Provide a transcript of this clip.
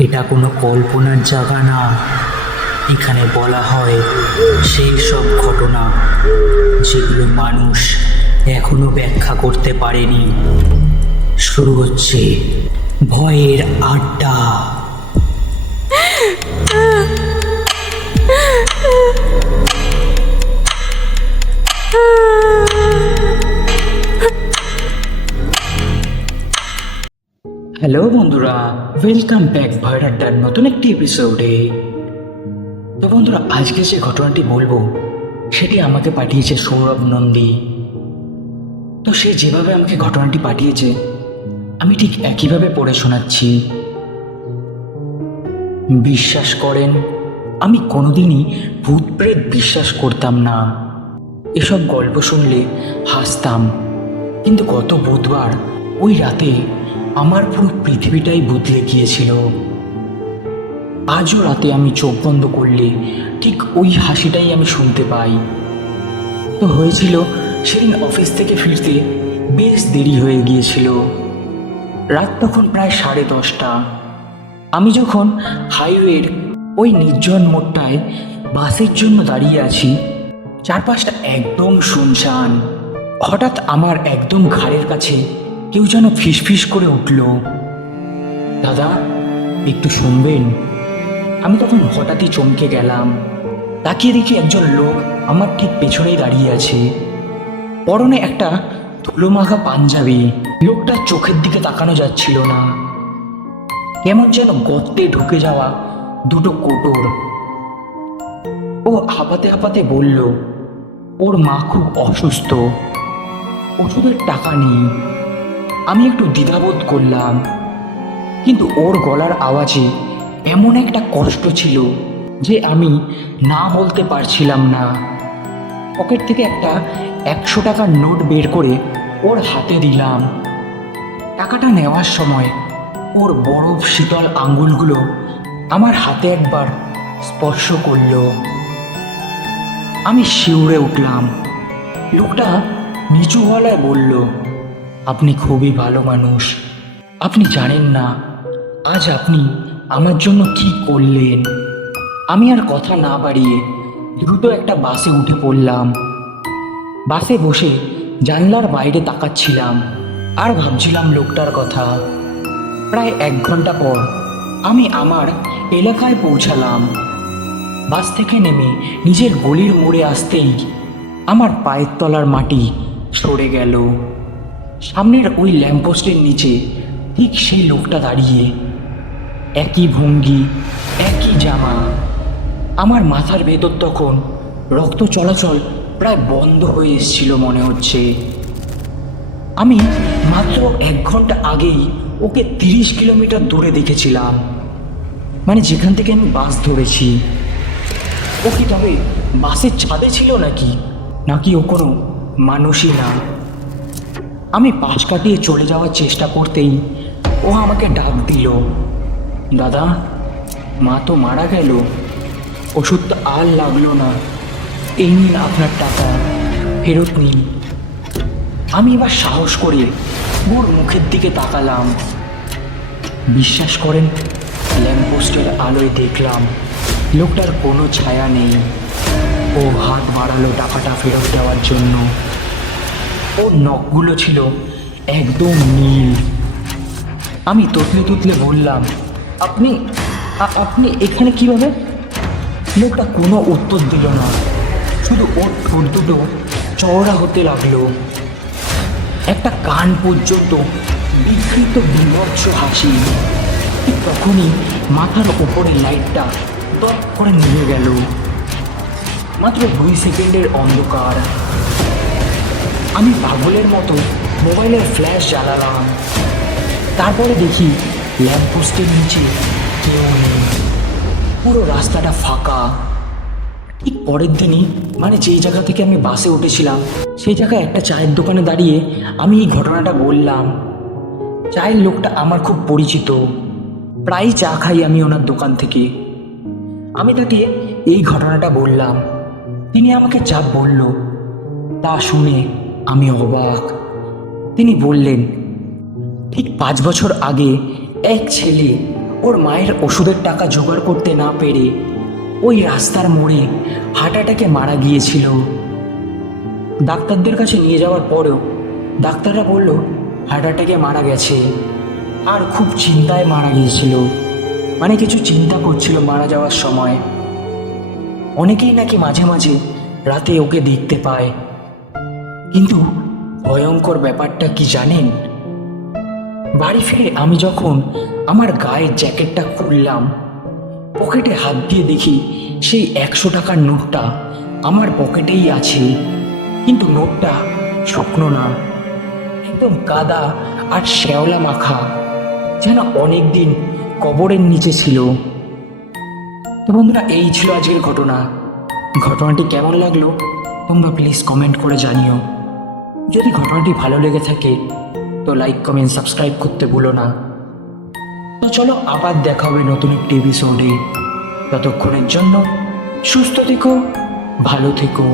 এটা কোনো কল্পনার জায়গা না। এখানে বলা হয় সেই সব ঘটনা যেগুলো মানুষ এখনো ব্যাখ্যা করতে পারেনি। শুরু হচ্ছে ভয়ের আড্ডা। হ্যালো বন্ধুরা, ওয়েলকাম ব্যাক ভয়ের আড্ডার নতুন একটি এপিসোডে। তো বন্ধুরা, আজকে যে ঘটনাটি বলবো সেটি আমাকে পাঠিয়েছে সৌরভ নন্দী। তো সে যেভাবে আমাকে ঘটনাটি পাঠিয়েছে আমি ঠিক একইভাবে পড়ে শোনাচ্ছি। বিশ্বাস করেন, আমি কোনোদিনই ভূত প্রেত বিশ্বাস করতাম না। এসব গল্প শুনলে হাসতাম, কিন্তু গত বুধবার ওই রাতে আমার পুরো পৃথিবীটাই বদলে গিয়েছিল। আজও রাতে আমি চোখ বন্ধ করলে ঠিক ওই হাসিটাই আমি শুনতে পাই। তো হয়েছিল, সেদিন অফিস থেকে ফিরতে বেশ দেরি হয়ে গিয়েছিল। রাত তখন প্রায় 10:30। আমি যখন হাইওয়ের ওই নির্জন মোড়টায় বাসের জন্য দাঁড়িয়ে আছি, চারপাশটা একদম শুনশান। হঠাৎ আমার একদম ঘাড়ের কাছে কেউ যেন ফিসফিস করে উঠল, দাদা একটু শুনবেন। আমি তখন হঠাৎই চমকে গেলাম। তাকিয়ে দেখি একজন লোক আমার ঠিক পেছনেই দাঁড়িয়ে আছে, পরনে একটা ধুলোমাখা পাঞ্জাবি। লোকটার চোখের দিকে তাকানো যাচ্ছিল না, কেমন যেন গর্তে ঢুকে যাওয়া দুটো কোটর। ও হাঁপাতে হাঁপাতে বলল ওর মা খুব অসুস্থ, ওষুধের টাকা নেই। আমি একটু দ্বিধাবোধ করলাম, কিন্তু ওর গলার আওয়াজে এমন একটা কষ্ট ছিল যে আমি না বলতে পারছিলাম না। পকেট থেকে একটা 100 টাকার নোট বের করে ওর হাতে দিলাম। টাকাটা নেওয়ার সময় ওর বরফ শীতল আঙ্গুলগুলো আমার হাতে একবার স্পর্শ করলো। আমি শিউরে উঠলাম। লোকটা নিচু গলায় বলল, আপনি খুবই ভালো মানুষ। আপনি জানেন না আজ আপনি আমার জন্য কি করলেন। আমি আর কথা না বাড়িয়ে দ্রুত একটা বাসে উঠে পড়লাম। বাসে বসে জানলার বাইরে তাকাচ্ছিলাম আর ভাবছিলাম লোকটার কথা। প্রায় 1 ঘন্টা পর আমি আমার এলাকায় পৌঁছালাম। বাস থেকে নেমে নিজের গলির মোড়ে আসতেই আমার পায়ের তলার মাটি সরে গেল। সামনের ওই ল্যাম্পপোস্টের নিচে ঠিক সেই লোকটা দাঁড়িয়ে, একই ভঙ্গি, একই জামা। আমার মাথার ভেতর তখন রক্ত চলাচল প্রায় বন্ধ হয়ে এসেছিল মনে হচ্ছে। আমি মাত্র 1 ঘন্টা আগেই ওকে 30 কিলোমিটার দূরে দেখেছিলাম, মানে যেখান থেকে আমি বাস ধরেছি। ও কি তবে বাসের ছাদে ছিল নাকি ও কোনো মানুষই না? আমি পাশ কাটিয়ে চলে যাওয়ার চেষ্টা করতেই ও আমাকে ডাক দিল, দাদা মা তো মারা গেল, ওষুধটা আর লাগলো না, এই নিন আপনার টাকা, ফেরত নিন। আমি এবার সাহস করে ওর মুখের দিকে তাকালাম। বিশ্বাস করেন, ল্যাম্পপোস্টের আলোয় দেখলাম লোকটার কোনো ছায়া নেই। ও হাত বাড়ালো টাকাটা ফেরত দেওয়ার জন্য। ওর নখগুলো ছিল একদম নীল। আমি তুতলে তুতলে বললাম, আপনি আপনি এখানে কিভাবে? লোকটা কোনো উত্তর দিল না, শুধু ওর ঠোঁট দুটো চওড়া হতে লাগলো। একটা কান পর্যন্ত বিকৃত বিভৎস হাসি। ঠিক তখনই মাথার ওপরে লাইটটা টপ করে নিভে গেল। মাত্র 2 সেকেন্ডের অন্ধকার। আমি পাগলের মতো মোবাইলের ফ্ল্যাশ জ্বালালাম। তারপরে দেখি ল্যাম্পপোস্টের নিচে কেউ নেই, পুরো রাস্তাটা ফাঁকা। ঠিক পরের দিনই, মানে যেই জায়গা থেকে আমি বাসে উঠেছিলাম সেই জায়গায় একটা চায়ের দোকানে দাঁড়িয়ে আমি এই ঘটনাটা বললাম। চায়ের লোকটা আমার খুব পরিচিত, প্রায়ই চা খাই আমি ওনার দোকান থেকে। আমি তাকে এই ঘটনাটা বললাম, তিনি আমাকে যা বলল তা শুনে আমি অবাক। তিনি বললেন, ঠিক 5 বছর আগে এক ছেলে ওর মায়ের ওষুধের টাকা জোগাড় করতে না পেরে ওই রাস্তার মোড়ে হার্ট অ্যাটাকে মারা গিয়েছিল। ডাক্তারদের কাছে নিয়ে যাওয়ার পরেও ডাক্তাররা বলল হার্ট অ্যাটাকে মারা গেছে, আর খুব চিন্তায় মারা গিয়েছিল, মানে কিছু চিন্তা করছিল মারা যাওয়ার সময়। অনেকেই নাকি মাঝে মাঝে রাতে ওকে দেখতে পায়। কিন্তু ভয়ঙ্কর ব্যাপারটা কি জানেন? বাড়ি ফিরে আমি যখন আমার গায়ের জ্যাকেটটা খুললাম, পকেটে হাত দিয়ে দেখি সেই 100 টাকার নোটটা আমার পকেটেই আছে। কিন্তু নোটটা শুকনো না, একদম কাদা আর শ্যাওলা মাখা, যেন অনেকদিন কবরের নিচে ছিল। তো বন্ধুরা, এই ছিল আজকের ঘটনা। ঘটনাটি কেমন লাগলো তোমরা প্লিজ কমেন্ট করে জানিও। যদি ঘটনাটি ভালো লেগে থাকে তো লাইক, কমেন্ট, সাবস্ক্রাইব করতে ভুলো না। তো চলো আবার দেখা হবে নতুন একটি এপিসোডে। ততক্ষণের জন্য সুস্থ থেকো, ভালো থেকো।